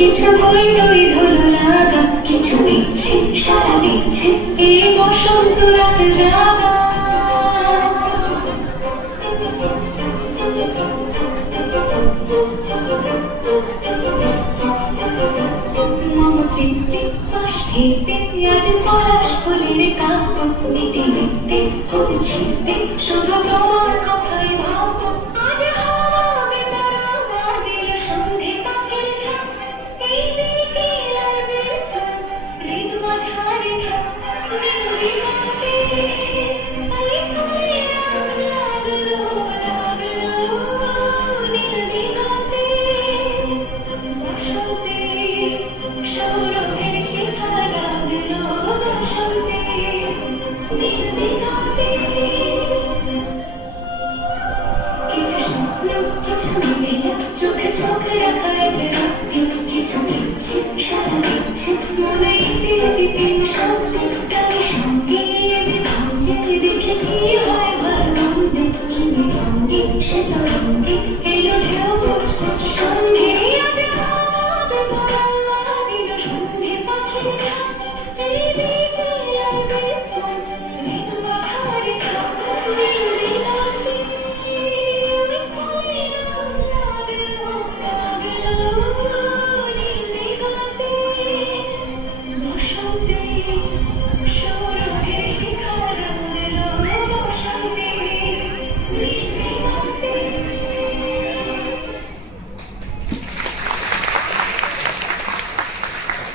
কিছু বইরই ধুলো লাগা, কিছু ইচ্ছে সারা দিচ্ছে এই বসন্ত রাত জাগা। মম চিত্তে বাষ্পীতে আজ পলাশ ফুলের কাব্য, নীতি নিত্যে ফুল ছিঁড়তে শুধু তোমার কথাই ভাববো। আজ হাওয়া বেতারা দিল সন্ধে পাখির ঝাঁক, এই যে কেলার বেতার ঋতু মাঝারে থাক। নীল দিগন্তে আলি ফুলে রাগ লাগলো লাগলো, নীল দিগন্তে বসন্তে সৌরভের শিখা জাগলো বসন্তে।